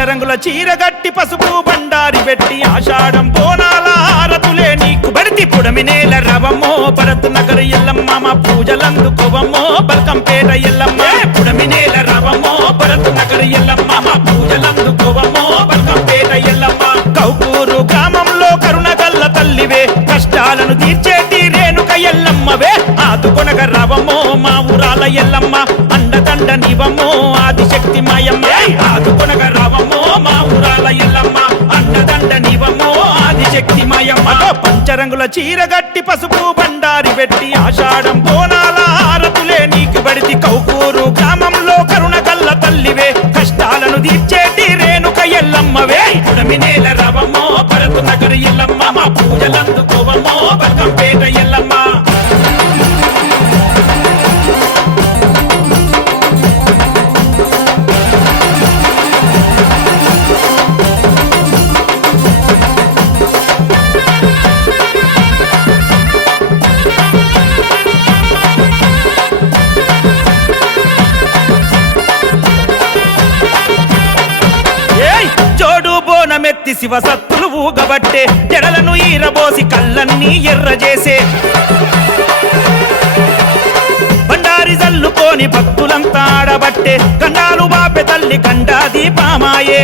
పంచరంగుల చీరగట్టి పసుపు బండారి పెట్టి ఆషాఢం బోనాల హారతులే నీకు బడితి పుడమి నేల రవమ్మో భరత్ నగర్ ఎల్లమ్మ మా పూజలందుకోవమ్మో బల్కంపేట ఎల్లమ్మ పుడమి నేల రవమ్మో భరత్ నగర్ ఎల్లమ్మ మా పూజలందుకోవమ్మో బల్కంపేట ఎల్లమ్మ కౌకూరు గ్రామంలో కరుణగల్ల తల్లివే కష్టాలను తీర్చేటి రేణుక ఎల్లమ్మవే ఆదుకొనగ రవమ్మో మా ఊరాల ఎల్లమ్మ అండదండ నివమ్మో ఆదిశక్తి మాయమ్మ ఆదుకొనగ రవమ్మో మా ఊరాల ఎల్లమ్మ అండదండ నివమ్మో ఆదిశక్తి మాయమ్మ పంచరంగుల చీరగట్టి పసుపు బండారి పెట్టి ఆషాఢం బోనాల హారతులే నీకు బడితి కౌకూరు గ్రామంలో కరుణగల్ల తల్లివే కష్టాలను తీర్చేటి రేణుక ఎల్లమ్మవే పుడమి నేల రవమ్మో భరత్ నగర్ ఎల్లమ్మ మా పూజలందుకోవమ్మో బల్కంపేట ఎల్లమ్మ మెత్తి శివ సత్తులు ఊగబట్టే జడలను ఈరబోసి కళ్ళన్నీ ఎర్రజేసే బండారి జల్లుకోని భక్తులంతా ఆడబట్టే కండాలు బాపె తల్లి కండా దీపామాయే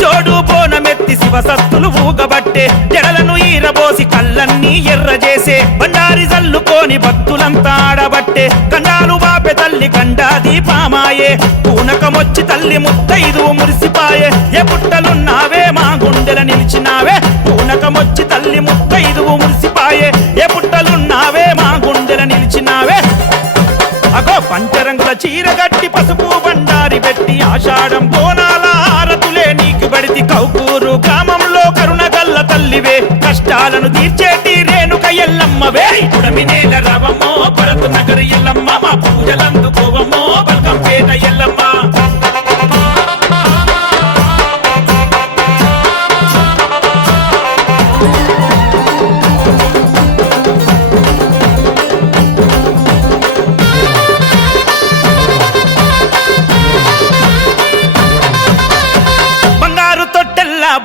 జోడు బోనమెత్తి శివ సత్తులు ఊగబట్టే జడలను ఈరబోసి కళ్ళన్నీ ఎర్రజేసే బండారి జల్లుకోని భక్తులంతా ఆడబట్టే కండాలు బాపె తల్లి కండా దీపామాయే పూనకమొచ్చి తల్లి ముత్తైదు మురిసిపాయే ఏ పుట్టలున్నావే మా గుండెల నిలిచినావే పూనకమొచ్చి తల్లి ముత్తైదు మురిసిపాయే ఏ పుట్టలున్నావే మా గుండెల నిలిచినావే అగో పంచరంగుల చీరగట్టి పసుపు బండారి పెట్టి ఆషాఢం బోనాల హారతులే నీకు బడితి కౌకూరు గ్రామంలో కరుణగల్ల తల్లివే కష్టాలను తీర్చేటి రేణుక ఎల్లమ్మవే పుడమి నేల రవమ్మో భరత్ నగర్ ఎల్లమ్మ మా పూజలందుకోవమ్మో బల్కంపేట ఎల్లమ్మ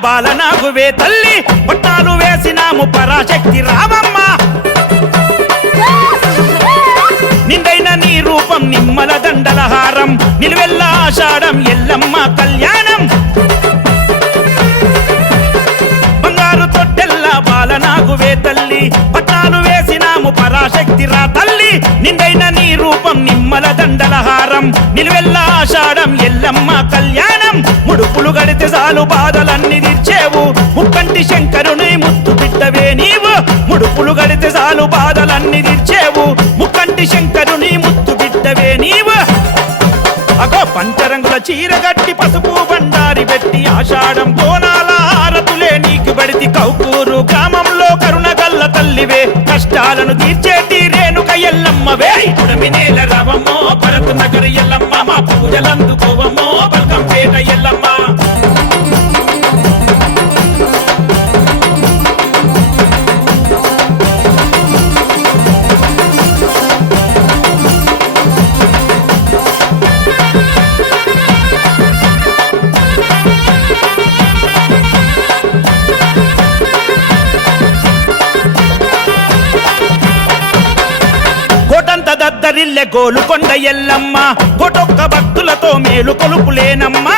బాలనాగువే తల్లి పట్టాలు వేసినాము పరాశక్తి రావమ్మ నిండైన నీ రూపం నిమ్మల దండల హారం నిలువెల్ల ఆషాఢం ఎల్లమ్మ కళ్యాణం బంగారు తొట్టెల్ల బాలనాగువే తల్లి పట్టాలు వేసినాము పరాశక్తి రా తల్లి నిండైన నీ రూపం నిమ్మల దండల హారం నిలువెల్ల ఆషాఢం ఎల్లమ్మ కళ్యాణం ముడుపులు గడితే చాలు బాధలన్నీ తీర్చేవు ముక్కంటి శంకరుని ముత్తు బిడ్డవే నీవు ముడుపులు గడితే చాలు బాధలన్నీ తీర్చేవు ముక్కంటి శంకరుని ముత్తు బిడ్డవే నీవు అగో పంచరంగుల చీరగట్టి పసుపు బండారి పెట్టి ఆషాఢం బోనాల హారతులే నీకు బడితి కౌకూరు గ్రామంలో కరుణగల్ల తల్లివే కష్టాలను తీర్చేటి రేణుక ఎల్లమ్మవే పుడమి నేల రవమ్మో భరత్ నగర్ ఎల్లమ్మ మా పూజలందుకోవమ్మో బల్కంపేట ఎల్లమ్మ దద్దరిల్లె గోలుకొండ ఎల్లమ్మ కొటొక్క భక్తులతో మేలు కొలుపులేనమ్మా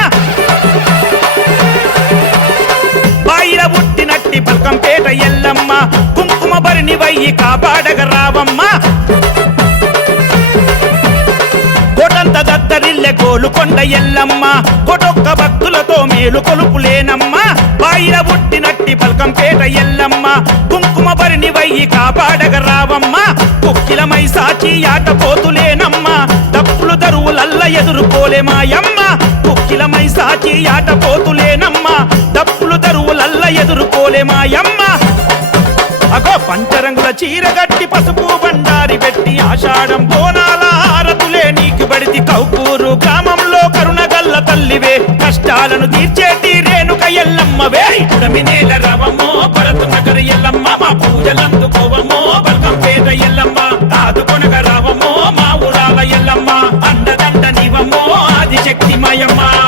బాయిల పుట్టినట్టి బల్కంపేట ఎల్లమ్మ కుంకుమ భరిని వయ్యి కాపాడగ రావమ్మ కోటంత దద్దరిల్లె గోలుకొండ ఎల్లమ్మ కొటొక్క భక్తులతో మేలు కొలుపులేనమ్మా బాయిల పుట్టినట్టి బల్కంపేట ఎల్లమ్మ కుంకుమ భరిని వయ్యి కాపాడగ రావమ్మ కుక్కిలమై సాచి ఆట పోతులేనమ్మ తప్పులు దరువులల్ల ఎదుర్కోలే మాయమ్మ కుక్కిలమై సాచి ఆట పోతులేనమ్మ తప్పులు దరువులల్ల ఎదుర్కోలే మాయమ్మ అగో పంచరంగుల చీరగట్టి పసుపు బండారి పెట్టి ఆషాఢం బోనాల హారతులే నీకు బడితి కౌకూరు గ్రామంలో కరుణగల్ల తల్లివే కష్టాలను తీర్చేటి రేణుక ఎల్లమ్మవే పుడమి నేల రవమ్మో భరత్ నగర్ ఎల్లమ్మ మా పూజలందుకోవమ్మో బల్కంపేట ఎల్లమ్మ ఆదుకొనగ రావమ్మో మా ఊరాల ఎల్లమ్మ అండదండ నివమ్మో ఆదిశక్తి మాయమ్మ